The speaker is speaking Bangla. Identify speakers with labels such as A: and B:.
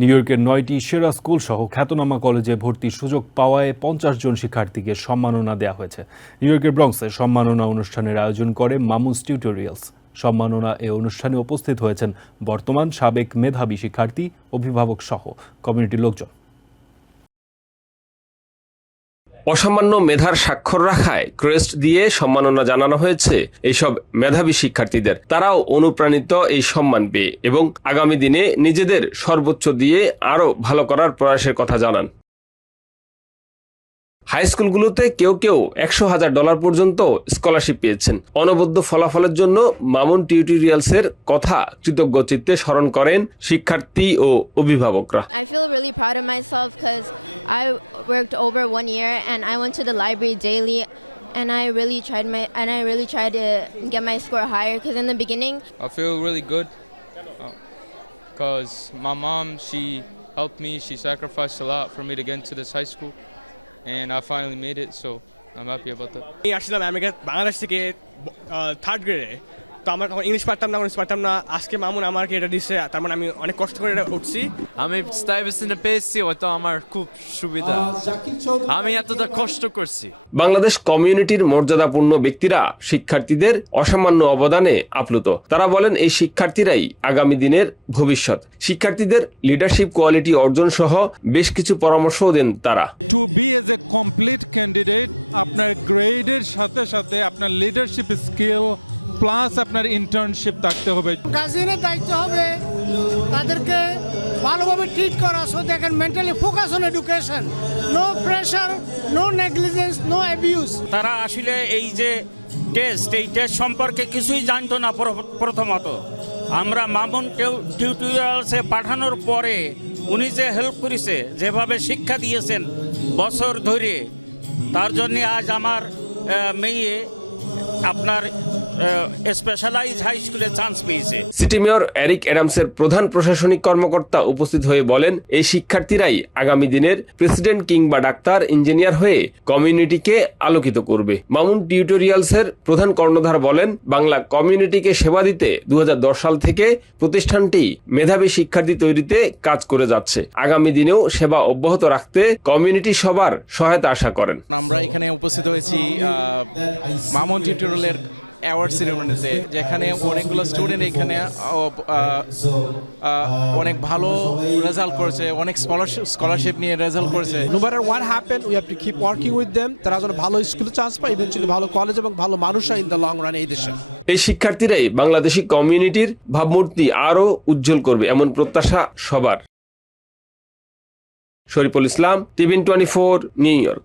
A: নিউ ইয়র্কের নয়টি সেরা স্কুল সহ খ্যাতনামা কলেজে ভর্তির সুযোগ পাওয়ায় পঞ্চাশ জন শিক্ষার্থীকে সম্মাননা দেওয়া হয়েছে। নিউ ইয়র্কের ব্রংসে সম্মাননা অনুষ্ঠানের আয়োজন করে মামুস টিউটোরিয়ালস। সম্মাননা এ অনুষ্ঠানে উপস্থিত হয়েছেন বর্তমান সাবেক মেধাবী শিক্ষার্থী, অভিভাবক সহ কমিউনিটির লোকজন।
B: অসামান্য মেধার স্বাক্ষর রাখায় ক্রেস্ট দিয়ে সম্মাননা জানানো হয়েছে এইসব মেধাবী শিক্ষার্থীদের। তারাও অনুপ্রাণিত এই সম্মান পেয়ে এবং আগামী দিনে নিজেদের সর্বোচ্চ দিয়ে আরও ভালো করার প্রয়াসের কথা জানান। হাই স্কুলগুলোতে কেউ কেউ একশো হাজার ডলার পর্যন্ত স্কলারশিপ পেয়েছেন। অনবদ্য ফলাফলের জন্য মামুন টিউটোরিয়ালসের কথা কৃতজ্ঞ চিত্তে স্মরণ করেন শিক্ষার্থী ও অভিভাবকরা।
C: I worked over one year and I went to the library daily and I really tried my and I really tried to get my score higher because in the beginning
D: I feel really good because my mom, she helped me. She sacrificed a lot for me to get into this high school, and I finally made it. So I'm happy about that.
E: আমি আসছিলাম আমেরিকা বাংলাদেশ থেকে থার্ড গ্রেডে তো আমরা তখন ইংলিশ পারতাম না ইংলিশ পারতাম না। আজকে মামুন আমাকে এটা দিচ্ছে তার মানে আমি অনেক কষ্ট করে এটা উঠছি।
F: আমি স্টাইভিসনে পেয়েছি ওটা আমার খুব সুবিধা। আমি এতটা কষ্ট করছি।
B: বাংলাদেশ কমিউনিটির মর্যাদাপূর্ণ ব্যক্তিরা শিক্ষার্থীদের অসামান্য অবদানে আপ্লুত। তারা বলেন এই শিক্ষার্থীরাই আগামী দিনের ভবিষ্যৎ। শিক্ষার্থীদের লিডারশিপ কোয়ালিটি অর্জন সহ বেশ কিছু পরামর্শও দেন তারা।
G: To be as a complete candidate আপনার গ্রেডের সাথে সাথে আপনার লিডারশিপ স্কিল প্লাস আপনার ইন্টার্নশিপ থাকতে হবে।
H: গার্জিয়ানের দায়িত্ব হবে তাদেরকে ভালোভাবে ট্রিট করা সো দেখেন mentally focus on education no pressure no negligence no abuse
I: তারা আসলে এই যে টেস্ট এই টেস্ট সম্পর্কে কিছুই জানতো না প্রথমত। আমরা মামুন টিউ- টিউটোরিয়ালসে পাঠানোর পরে উনি যে হেল্প করেছে যেভাবে শিক্ষা দিয়েছেন বছর ধরে তার জন্য আজ আমার মেয়ে আপনার স্পেশালাইজ হাই স্কুলে চান্স পেয়েছে।
B: সিটি মেয়র এরিক অ্যাডামসের প্রধান প্রশাসনিক কর্মকর্তা উপস্থিত হয়ে বলেন এই শিক্ষার্থীরাই আগামী দিনের প্রেসিডেন্ট কিংবা ডাক্তার ইঞ্জিনিয়ার হয়ে কমিউনিটিকে আলোকিত করবে। মামুন টিউটোরিয়ালসের প্রধান কর্ণধার বলেন বাংলা কমিউনিটিকে সেবা দিতে দু হাজার দশ সাল থেকে প্রতিষ্ঠানটি মেধাবী শিক্ষার্থী তৈরিতে কাজ করে যাচ্ছে। আগামী দিনেও সেবা অব্যাহত রাখতে কমিউনিটি সবার সহায়তা আশা করেন।
J: আমরা এখানে উপস্থিত হয়েছি মামুন টিউটোরিয়ালের অ্যাওয়ার্ড সেরেমনিতে যেখানে অনেকগুলো স্টুডেন্ট এখানে অনেক ভালো রেজাল্ট করেছে অনেক স্কলারশিপ স্কলারশিপ নিয়ে রেজাল্ট করেছে।
K: No matter what happen we have to keep working with them. তারা যেন ভালো স্কুলে চান্স পায় ইভেন্চুয়ালি ভালো কলেজ এবং ভালো মানুষ হয় ইন দ্য লং রান এই দেশে।
B: এই শিক্ষার্থীরাই বাংলাদেশি কমিউনিটির ভাবমূর্তি আরও উজ্জ্বল করবে এমন প্রত্যাশা সবার। Shariful Islam TVN twenty four New York.